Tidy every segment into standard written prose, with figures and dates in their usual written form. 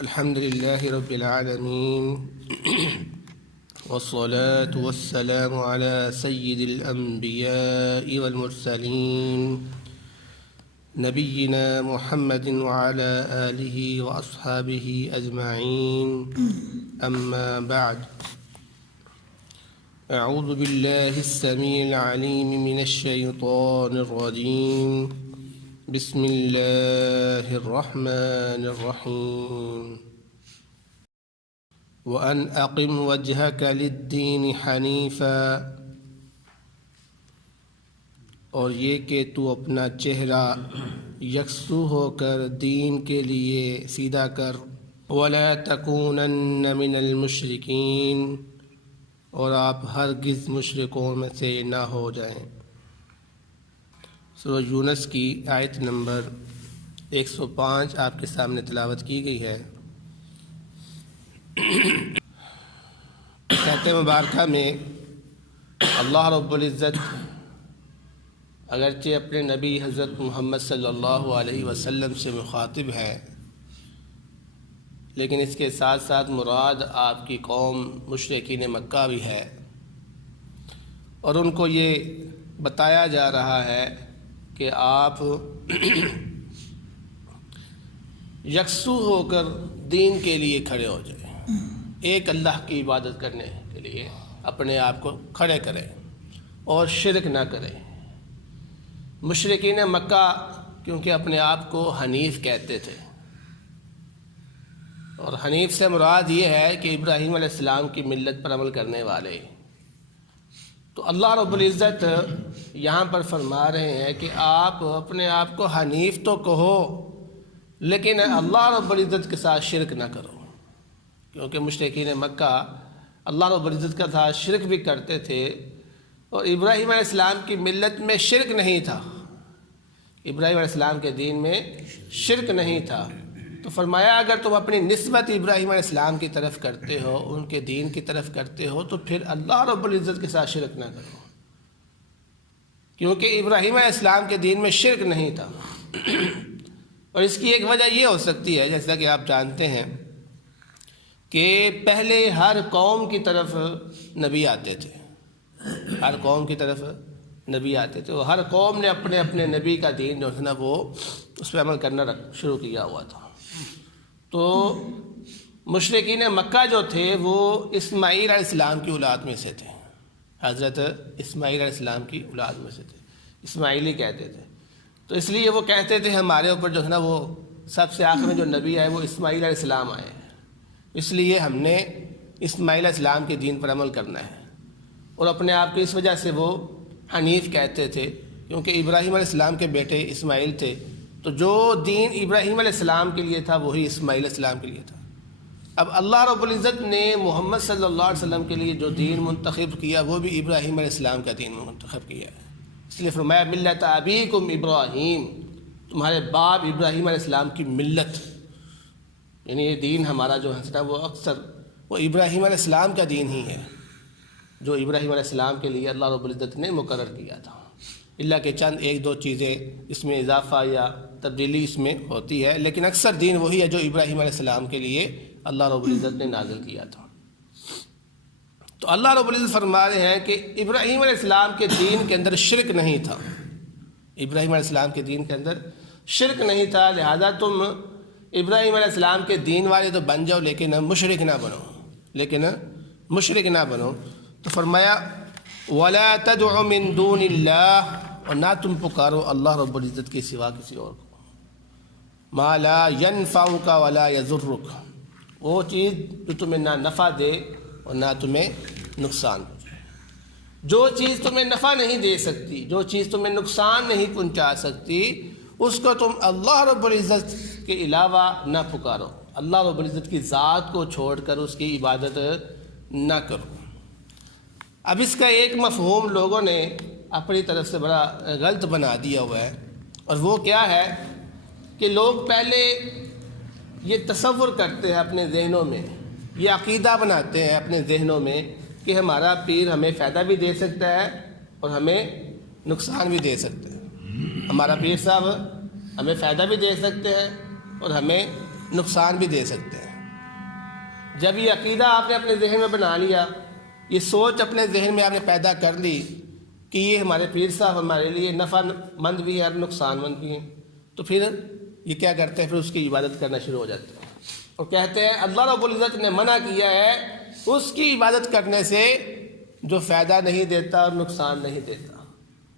الحمد لله رب العالمين والصلاة والسلام على سيد الأنبياء والمرسلين نبينا محمد وعلى آله وأصحابه أجمعين أما بعد أعوذ بالله السميع العليم من الشيطان الرجيم بسم الله الرحمن الرحيم وأن أقم وجهك للدين حنيفا، اور یہ کہ تو اپنا چہرہ یکسو ہو کر دین کے لیے سیدھا کر، ولا تکونن من المشرکین، اور آپ ہرگز مشرکوں میں سے نہ ہو جائیں۔ سورہ یونس کی آیت نمبر 105 آپ کے سامنے تلاوت کی گئی ہے۔ آیت مبارکہ میں اللہ رب العزت اگرچہ اپنے نبی حضرت محمد صلی اللہ علیہ وسلم سے مخاطب ہے، لیکن اس کے ساتھ ساتھ مراد آپ کی قوم مشرکین مکہ بھی ہے، اور ان کو یہ بتایا جا رہا ہے کہ آپ یکسو ہو کر دین کے لیے کھڑے ہو جائیں، ایک اللہ کی عبادت کرنے کے لیے اپنے آپ کو کھڑے کریں اور شرک نہ کریں۔ مشرکین مکہ کیونکہ اپنے آپ کو حنیف کہتے تھے، اور حنیف سے مراد یہ ہے کہ ابراہیم علیہ السلام کی ملت پر عمل کرنے والے۔ تو اللہ رب العزت یہاں پر فرما رہے ہیں کہ آپ اپنے آپ کو حنیف تو کہو، لیکن اللہ رب العزت کے ساتھ شرک نہ کرو، کیونکہ مشرکین مکہ اللہ رب العزت کے ساتھ شرک بھی کرتے تھے، اور ابراہیم علیہ السلام کی ملت میں شرک نہیں تھا، ابراہیم علیہ السلام کے دین میں شرک نہیں تھا۔ تو فرمایا اگر تم اپنی نسبت ابراہیم علیہ السلام کی طرف کرتے ہو، ان کے دین کی طرف کرتے ہو، تو پھر اللہ رب العزت کے ساتھ شرک نہ کرو، کیونکہ ابراہیم علیہ السلام کے دین میں شرک نہیں تھا۔ اور اس کی ایک وجہ یہ ہو سکتی ہے، جیسا کہ آپ جانتے ہیں کہ پہلے ہر قوم کی طرف نبی آتے تھے، ہر قوم کی طرف نبی آتے تھے، اور ہر قوم نے اپنے اپنے نبی کا دین جو ہے نا وہ اس پہ عمل کرنا شروع کیا ہوا تھا۔ تو مشرکین مکہ جو تھے وہ اسماعیل علیہ السلام کی اولاد میں سے تھے، حضرت اسماعیل علیہ السلام کی اولاد میں سے تھے، اسماعیلی کہتے تھے۔ تو اس لیے وہ کہتے تھے ہمارے اوپر جو ہے نا وہ سب سے آخر میں جو نبی آئے وہ اسماعیل علیہ السلام آئے، اس لیے ہم نے اسماعیل علیہ السلام کے دین پر عمل کرنا ہے۔ اور اپنے آپ کو اس وجہ سے وہ حنیف کہتے تھے، کیونکہ ابراہیم علیہ السلام کے بیٹے اسماعیل تھے، تو جو دین ابراہیم علیہ السلام کے لیے تھا وہی اسماعیل علیہ السلام کے لیے تھا۔ اب اللہ رب العزت نے محمد صلی اللہ علیہ وسلم کے لیے جو دین منتخب کیا وہ بھی ابراہیم علیہ السلام کا دین منتخب کیا ہے، اس لیے فرمایا ملت ابیکم ابراہیم، تمہارے باپ ابراہیم علیہ السلام کی ملت، یعنی یہ دین ہمارا جو ہے وہ اکثر وہ ابراہیم علیہ السلام کا دین ہی ہے، جو ابراہیم علیہ السلام کے لیے اللہ رب العزت نے مقرر کیا تھا، اللہ کہ چند ایک دو چیزیں اس میں اضافہ یا تبدیلی اس میں ہوتی ہے، لیکن اکثر دین وہی ہے جو ابراہیم علیہ السلام کے لیے اللہ رب العزت نے نازل کیا تھا۔ تو اللہ رب العزت فرما رہے ہیں کہ ابراہیم علیہ السلام کے دین کے اندر شرک نہیں تھا، ابراہیم علیہ السلام کے دین کے اندر شرک نہیں تھا، لہذا تم ابراہیم علیہ السلام کے دین والے تو بن جاؤ، لیکن مشرک نہ بنو۔ تو فرمایا وَلَا تَدْعُ مِن دُونِ اللَّهِ، اور نہ تم پکارو اللہ رب العزت کے سوا کسی اور کو، مَا لَا يَنْفَعُكَ وَلَا يَضُرُّكَ، وہ چیز جو تمہیں نہ نفع دے اور نہ تمہیں نقصان پہنچائے۔ جو چیز تمہیں نفع نہیں دے سکتی، جو چیز تمہیں نقصان نہیں پہنچا سکتی، اس کو تم اللہ رب العزت کے علاوہ نہ پکارو، اللہ رب العزت کی ذات کو چھوڑ کر اس کی عبادت نہ کرو۔ اب اس کا ایک مفہوم لوگوں نے اپنی طرف سے بڑا غلط بنا دیا ہوا ہے، اور وہ کیا ہے کہ لوگ پہلے یہ تصور کرتے ہیں اپنے ذہنوں میں، یہ عقیدہ بناتے ہیں اپنے ذہنوں میں کہ ہمارا پیر ہمیں فائدہ بھی دے سکتا ہے اور ہمیں نقصان بھی دے سکتا ہے، ہمارا پیر صاحب ہمیں فائدہ بھی دے سکتے ہیں اور ہمیں نقصان بھی دے سکتے ہیں۔ جب یہ عقیدہ آپ نے اپنے ذہن میں بنا لیا، یہ سوچ اپنے ذہن میں آپ نے پیدا کر لی کہ یہ ہمارے پیر صاحب ہمارے لیے نفع مند بھی ہے اور نقصان مند بھی ہیں، تو پھر یہ کیا کرتے ہیں؟ پھر اس کی عبادت کرنا شروع ہو جاتے ہیں اور کہتے ہیں اللہ رب العزت نے منع کیا ہے اس کی عبادت کرنے سے جو فائدہ نہیں دیتا اور نقصان نہیں دیتا،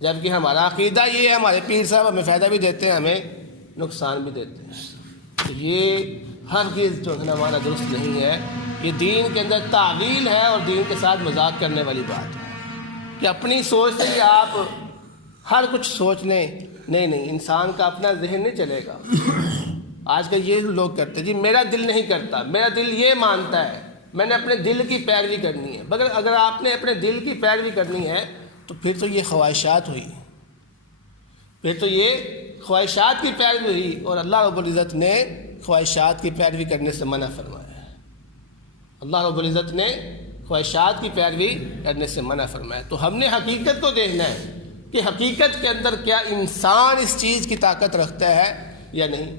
جبکہ ہمارا عقیدہ یہ ہے ہمارے پیر صاحب ہمیں فائدہ بھی دیتے ہیں، ہمیں نقصان بھی دیتے ہیں۔ تو یہ ہرگز جو ہے نا ہمارا درست نہیں ہے، یہ دین کے اندر تعویل ہے اور دین کے ساتھ مذاق کرنے والی بات ہے کہ اپنی سوچ سے کہ آپ ہر کچھ سوچ لیں، نہیں، انسان کا اپنا ذہن نہیں چلے گا۔ آج کل یہ لوگ کرتے ہیں جی میرا دل نہیں کرتا، میرا دل یہ مانتا ہے، میں نے اپنے دل کی پیروی کرنی ہے۔ مگر اگر آپ نے اپنے دل کی پیروی کرنی ہے تو پھر تو یہ خواہشات ہوئی، پھر تو یہ خواہشات کی پیروی ہوئی، اور اللہ رب العزت نے خواہشات کی پیروی کرنے سے منع فرمایا ہے۔ اللہ رب العزت نے خواہشات کی پیروی کرنے سے منع فرمایا۔ تو ہم نے حقیقت کو دیکھنا ہے کہ حقیقت کے اندر کیا انسان اس چیز کی طاقت رکھتا ہے یا نہیں۔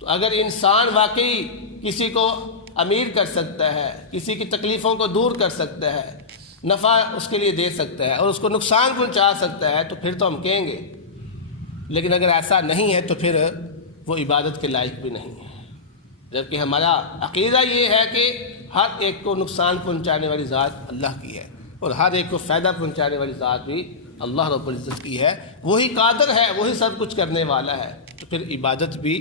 تو اگر انسان واقعی کسی کو امیر کر سکتا ہے، کسی کی تکلیفوں کو دور کر سکتا ہے، نفع اس کے لیے دے سکتا ہے اور اس کو نقصان پہنچا سکتا ہے، تو پھر تو ہم کہیں گے، لیکن اگر ایسا نہیں ہے تو پھر وہ عبادت کے لائق بھی نہیں ہے۔ جبکہ ہمارا عقیدہ یہ ہے کہ ہر ایک کو نقصان پہنچانے والی ذات اللہ کی ہے اور ہر ایک کو فائدہ پہنچانے والی ذات بھی اللہ رب العزت کی ہے، وہی قادر ہے، وہی سب کچھ کرنے والا ہے، تو پھر عبادت بھی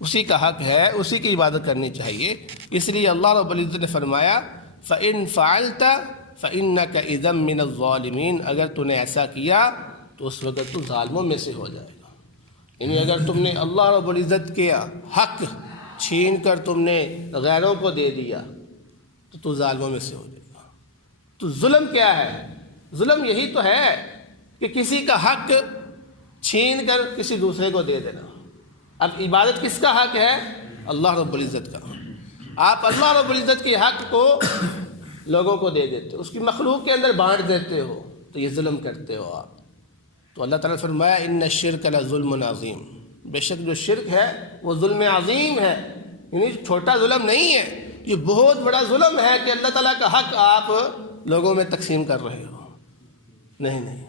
اسی کا حق ہے، اسی کی عبادت کرنی چاہیے۔ اس لیے اللہ رب العزت نے فرمایا فَإِن فَعَلْتَ فَإِنَّكَ إِذًا مِّنَ الظَّالِمِينَ، اگر تو نے ایسا کیا تو اس وقت تو ظالموں میں سے ہو جائے گا۔ یعنی اگر تم نے اللہ رب العزت کے حق چھین کر تم نے غیروں کو دے دیا تو ظالموں میں سے ہو جائے گا۔ تو ظلم کیا ہے؟ ظلم یہی تو ہے کہ کسی کا حق چھین کر کسی دوسرے کو دے دینا۔ اب عبادت کس کا حق ہے؟ اللہ رب العزت کا۔ آپ اللہ رب العزت کے حق کو لوگوں کو دے دیتے ہو، اس کی مخلوق کے اندر بانٹ دیتے ہو، تو یہ ظلم کرتے ہو آپ۔ تو اللہ تعالیٰ نے فرمایا ان الشرک لظلم عظیم، بے شک جو شرک ہے وہ ظلم عظیم ہے، یعنی چھوٹا ظلم نہیں ہے، یہ بہت بڑا ظلم ہے کہ اللہ تعالیٰ کا حق آپ لوگوں میں تقسیم کر رہے ہو۔ نہیں،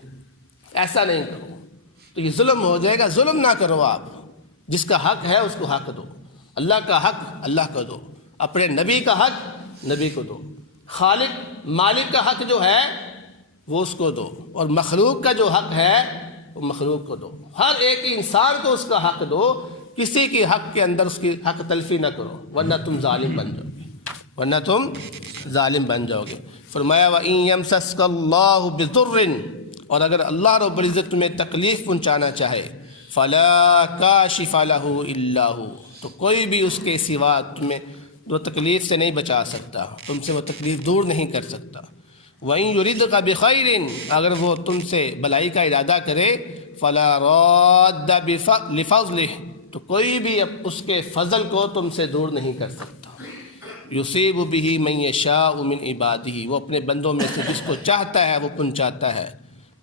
ایسا نہیں کرو، تو یہ ظلم ہو جائے گا۔ ظلم نہ کرو، آپ جس کا حق ہے اس کو حق دو، اللہ کا حق اللہ کو دو، اپنے نبی کا حق نبی کو دو، خالق مالک کا حق جو ہے وہ اس کو دو، اور مخلوق کا جو حق ہے وہ مخلوق کو دو۔ ہر ایک انسان کو اس کا حق دو، کسی کی حق کے اندر اس کی حق تلفی نہ کرو، ورنہ تم ظالم بن جاؤ گے، فرمایا وَإِن يَمْسَسْكَ اللَّهُ بِضُرٍّ، اور اگر اللہ رب العزت تمہیں تکلیف پہنچانا چاہے فَلَا كَاشِفَ لَهُ إِلَّا هُ، تو کوئی بھی اس کے سوا تمہیں وہ تکلیف سے نہیں بچا سکتا، تم سے وہ تکلیف دور نہیں کر سکتا۔ وَإِن يُرِدْكَ بِخَيْرٍ، اگر وہ تم سے بھلائی کا ارادہ کرے فَلَا رَادَّ لِفَضْلِهِ، تو کوئی بھی اس کے فضل کو تم سے دور نہیں کر سکتا۔ يُصِيبُ بِهِ مَن يَشَاءُ مِنْ عِبَادِهِ، وہ اپنے بندوں میں سے جس کو چاہتا ہے وہ پہنچاتا ہے۔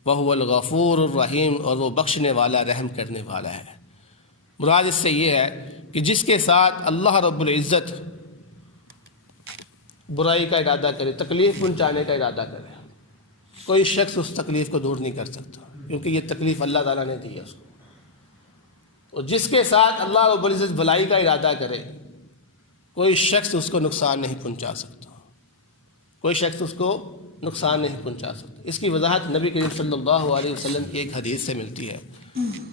وَهُوَ الْغَفُورُ الرَّحِيمُ، اور وہ بخشنے والا رحم کرنے والا ہے۔ مراد اس سے یہ ہے کہ جس کے ساتھ اللہ رب العزت برائی کا ارادہ کرے، تکلیف پہنچانے کا ارادہ کرے، کوئی شخص اس تکلیف کو دور نہیں کر سکتا، کیونکہ یہ تکلیف اللہ تعالیٰ نے دی ہے اس کو۔ اور جس کے ساتھ اللہ رب العزت بھلائی کا ارادہ کرے، کوئی شخص اس کو نقصان نہیں پہنچا سکتا، کوئی شخص اس کو نقصان نہیں پہنچا سکتا۔ اس کی وضاحت نبی کریم صلی اللہ علیہ وسلم کی ایک حدیث سے ملتی ہے۔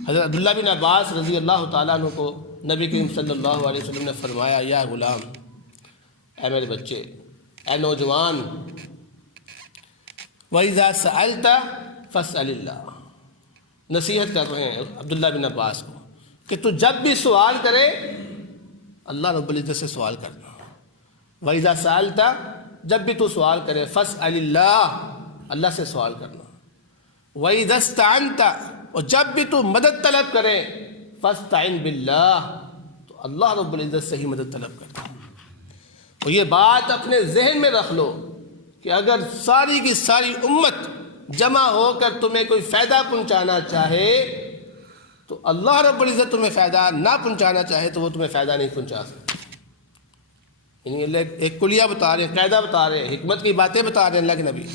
حضرت عبداللہ بن عباس رضی اللہ تعالیٰ عنہ کو نبی کریم صلی اللہ علیہ وسلم نے فرمایا یا غلام، اے میرے بچے، اے نوجوان، وَإِذَا سَأَلْتَ فَاسْأَلِ اللَّهَ، نصیحت کر رہے ہیں عبداللہ بن عباس کو کہ تو جب بھی سوال کرے اللہ رب العزت سے سوال کرنا۔ وَإِذَا سَأَلْتَ، جب بھی تو سوال کرے، فَاسْأَلِ اللَّهَ، اللہ سے سوال کرنا۔ وَإِذَا اسْتَعَنْتَ، اور جب بھی تو مدد طلب کرے، فَاسْتَعِنْ بِاللَّهِ، تو اللہ رب العزت سے ہی مدد طلب کرنا۔ اور یہ بات اپنے ذہن میں رکھ لو کہ اگر ساری کی ساری امت جمع ہو کر تمہیں کوئی فائدہ پہنچانا چاہے تو اللہ رب العزت تمہیں فائدہ نہ پہنچانا چاہے تو وہ تمہیں فائدہ نہیں پہنچا سکتا۔ یعنی ایک کلیہ بتا رہے ہیں، قاعدہ بتا رہے ہیں، حکمت کی باتیں بتا رہے ہیں اللہ کے نبی.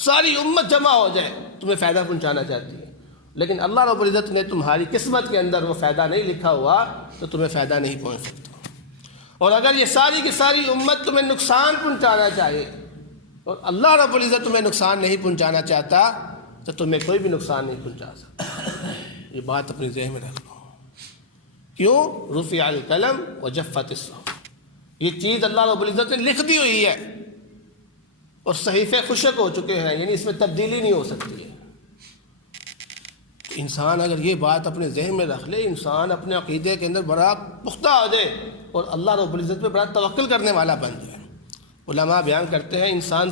ساری امت جمع ہو جائے تمہیں فائدہ پہنچانا چاہتی ہے، لیکن اللہ رب العزت نے تمہاری قسمت کے اندر وہ فائدہ نہیں لکھا ہوا تو تمہیں فائدہ نہیں پہنچ سکتا. اور اگر یہ ساری کی ساری امت تمہیں نقصان پہنچانا چاہے اور اللہ رب العزت تمہیں نقصان نہیں پہنچانا چاہتا تو تمہیں کوئی بھی نقصان نہیں پہنچا سکتا. یہ بات اپنے ذہن میں رکھ لو. کیوں؟ رفع القلم وجفت الصحف. یہ چیز اللہ رب العزت نے لکھ دی ہوئی ہے اور صحیفے خشک ہو چکے ہیں، یعنی اس میں تبدیلی نہیں ہو سکتی ہے. انسان اگر یہ بات اپنے ذہن میں رکھ لے، انسان اپنے عقیدے کے اندر بڑا پختہ ہو جائے اور اللہ رب العزت پہ بڑا توکل کرنے والا بن جائے. علماء بیان کرتے ہیں انسان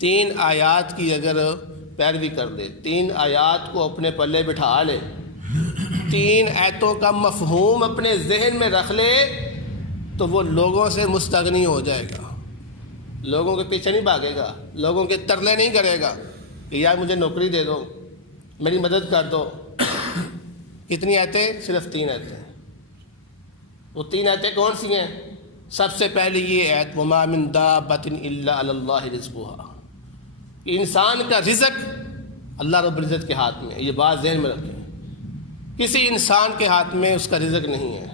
تین آیات کی اگر پیروی کر دے، 3 آیات کو اپنے پلے بٹھا لے، 3 آیتوں کا مفہوم اپنے ذہن میں رکھ لے تو وہ لوگوں سے مستغنی ہو جائے گا. لوگوں کے پیچھے نہیں بھاگے گا، لوگوں کے ترلے نہیں کرے گا کہ یار مجھے نوکری دے دو، میری مدد کر دو. کتنی آیتیں؟ صرف 3 آیتیں. وہ 3 آیتیں کون سی ہیں؟ سب سے پہلی یہ آیت وَمَا مِن دَابَّةٍ إِلَّا عَلَى اللَّهِ رِزْقُهَا. انسان کا رزق اللہ رب العزت کے ہاتھ میں ہے. یہ بات ذہن میں رکھیں، کسی انسان کے ہاتھ میں اس کا رزق نہیں ہے.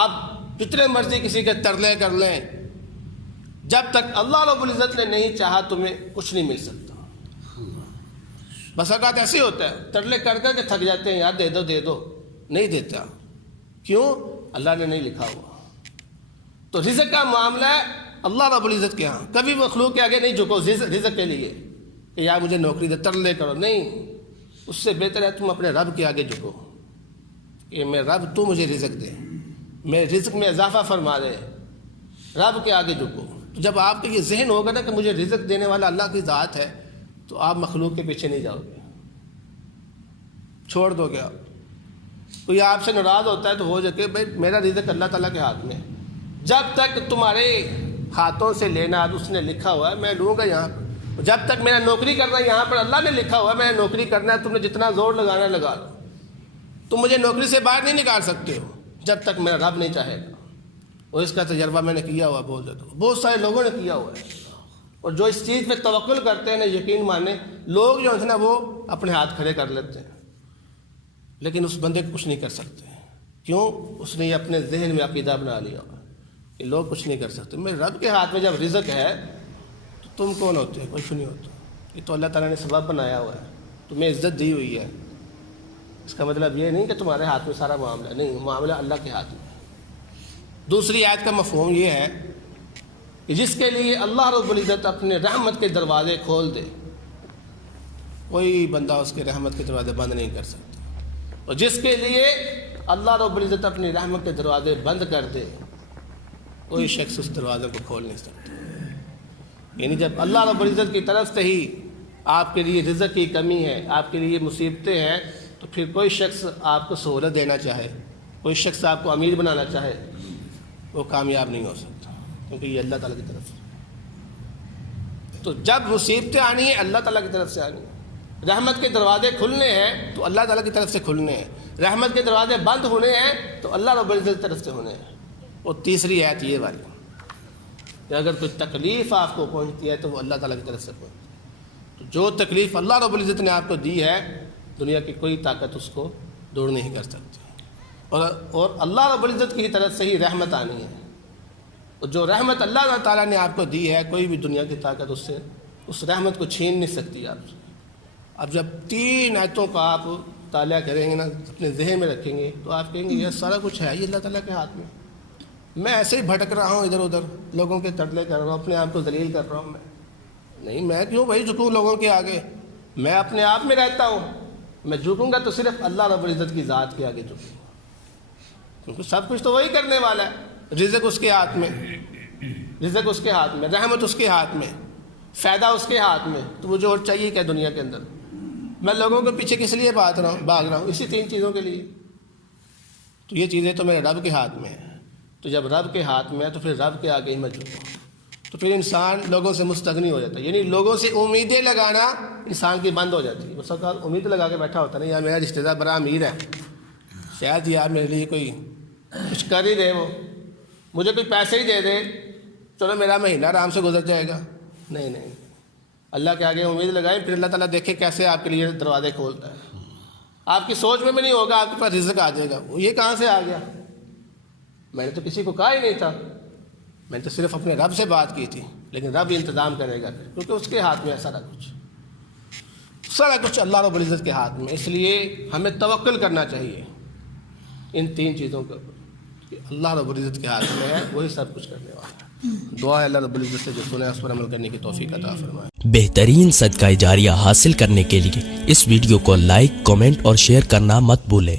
آپ جتنے مرضی کسی کے ترلے کر لیں، جب تک اللہ رب العزت نے نہیں چاہا تمہیں کچھ نہیں مل سکتا. بس اوقات ایسے ہوتا ہے، ترلے کر کر کے تھک جاتے ہیں، یار دے دو دے دو، نہیں دیتا. کیوں؟ اللہ نے نہیں لکھا ہوا. تو رزق کا معاملہ ہے اللہ رب العزت کے ہاں. کبھی مخلوق کے آگے نہیں جھکو رزق کے لیے کہ یار مجھے نوکری دے، ترلے کرو، نہیں. اس سے بہتر ہے تم اپنے رب کے آگے جھکو کہ میں رب تو مجھے رزق دے، میں رزق میں اضافہ فرما دے. رب کے آگے جھکو. جب آپ کا یہ ذہن ہوگا نا کہ مجھے رزق دینے والا اللہ کی ذات ہے تو آپ مخلوق کے پیچھے نہیں جاؤ گے، چھوڑ دو گے. آپ کوئی آپ سے ناراض ہوتا ہے تو ہو جائے بھائی میرا رزق اللہ تعالیٰ کے ہاتھ میں ہے. جب تک تمہارے ہاتھوں سے لینا اس نے لکھا ہوا ہے میں لوں گا یہاں پر. جب تک میرا نوکری کرنا یہاں پر اللہ نے لکھا ہوا ہے میں نوکری کرنا ہے، تم نے جتنا زور لگانا ہے لگا لو. تم مجھے نوکری سے باہر نہیں نکال سکتے ہو جب تک میرا رب نہیں چاہے گا. اور اس کا تجربہ میں نے کیا ہوا بہت سارے لوگوں نے کیا ہوا ہے. اور جو اس چیز پہ توکل کرتے ہیں نا، یقین مانے لوگ جو ہیں نا وہ اپنے ہاتھ کھڑے کر لیتے ہیں، لیکن اس بندے کو کچھ نہیں کر سکتے. کیوں؟ اس نے یہ اپنے ذہن میں عقیدہ بنا لیا ہوا کہ لوگ کچھ نہیں کر سکتے. میرے رب کے ہاتھ میں جب رزق ہے تو تم کون ہوتے ہیں؟ کچھ نہیں ہوتے. یہ تو اللہ تعالیٰ نے سبب بنایا ہوا ہے، تمہیں عزت دی ہوئی ہے. اس کا مطلب یہ نہیں کہ تمہارے ہاتھ میں سارا معاملہ، نہیں، معاملہ اللہ کے ہاتھ میں. دوسری آیت کا مفہوم یہ ہے کہ جس کے لیے اللہ رب العزت اپنے رحمت کے دروازے کھول دے، کوئی بندہ اس کے رحمت کے دروازے بند نہیں کر سکتا. اور جس کے لیے اللہ رب العزت اپنی رحمت کے دروازے بند کر دے، کوئی شخص اس دروازے کو کھول نہیں سکتا. یعنی جب اللہ رب العزت کی طرف سے ہی آپ کے لیے رزق کی کمی ہے، آپ کے لیے مصیبتیں ہیں، تو پھر کوئی شخص آپ کو سہولت دینا چاہے، کوئی شخص آپ کو امیر بنانا چاہے، وہ کامیاب نہیں ہو سکتا، کیونکہ یہ اللہ تعالیٰ کی طرف سے. تو جب مصیبتیں آنی ہیں اللہ تعالیٰ کی طرف سے آنی ہیں. رحمت کے دروازے کھلنے ہیں تو اللہ تعالیٰ کی طرف سے کھلنے ہیں. رحمت کے دروازے بند ہونے ہیں تو اللہ رب العزت کی طرف سے ہونے ہیں. اور تیسری آیت یہ والی کہ اگر کوئی تکلیف آپ کو پہنچتی ہے تو وہ اللہ تعالیٰ کی طرف سے پہنچتی ہے. تو جو تکلیف اللہ رب العزت نے آپ کو دی ہے، دنیا کی کوئی طاقت اس کو دور نہیں کر سکتی. اور اللہ رب العزت کی طرف سے ہی رحمت آنی ہے. اور جو رحمت اللہ تعالیٰ نے آپ کو دی ہے، کوئی بھی دنیا کی طاقت اس سے اس رحمت کو چھین نہیں سکتی آپ سے. اب جب 3 آیتوں کا آپ مطالعہ کریں گے نا، اپنے ذہن میں رکھیں گے، تو آپ کہیں گے یہ سارا کچھ ہے یہ اللہ تعالیٰ کے ہاتھ میں. میں ایسے ہی بھٹک رہا ہوں ادھر ادھر، لوگوں کے ترلے کر رہا ہوں، اپنے آپ کو ذلیل کر رہا ہوں. میں کیوں بھائی جھکوں لوگوں کے آگے؟ میں اپنے آپ میں رہتا ہوں. میں جھکوں گا تو صرف اللہ رب العزت کی ذات کے آگے جھکوں گا، کیونکہ سب کچھ تو وہی کرنے والا ہے. رزق اس کے ہاتھ میں، رزق اس کے ہاتھ میں، رحمت اس کے ہاتھ میں، فائدہ اس کے ہاتھ میں. تو مجھے اور چاہیے کیا دنیا کے اندر؟ میں لوگوں کے پیچھے کس لیے بھاگ رہا ہوں؟ اسی 3 چیزوں کے لیے. تو یہ چیزیں تو میرے رب کے ہاتھ میں ہیں. تو جب رب کے ہاتھ میں ہے تو پھر رب کے آگے ہی میں جھکوں. تو پھر انسان لوگوں سے مستغنی ہو جاتا ہے. یعنی لوگوں سے امیدیں لگانا انسان کی بند ہو جاتی ہے. وہ سب امید لگا کے بیٹھا ہوتا ہے نا، یار میرا رشتہ دار بڑا امیر ہے، شاید یار میرے لیے کوئی کچھ کر ہی رہے. وہ مجھے کوئی پیسے ہی دے دے چلو میرا مہینہ آرام سے گزر جائے گا. نہیں نہیں, اللہ کے آگے امید لگائیں, پھر اللہ تعالیٰ دیکھے کیسے آپ کے لیے دروازے کھولتا ہے. آپ کی سوچ میں بھی نہیں ہوگا آپ کے پاس رزق آ جائے گا. یہ کہاں سے آ گیا؟ میں نے تو کسی کو کہا ہی نہیں تھا, میں نے تو صرف اپنے رب سے بات کی تھی. لیکن رب انتظام کرے گا کیونکہ اس کے ہاتھ میں ہے سارا کچھ اللہ رب العزت کے ہاتھ میں. اس لیے ہمیں توکل کرنا چاہیے ان 3 چیزوں کے اوپر کہ اللہ رب العزت کے ہاتھ میں ہے, وہی سب کچھ کرنے والا ہے. دعا ہے اللہ رب العزت سے جو سنے اس پر عمل کرنے کی توفیق عطا فرمائے. بہترین صدقہ جاریہ حاصل کرنے کے لیے اس ویڈیو کو لائک، کمنٹ اور شیئر کرنا مت بھولیں.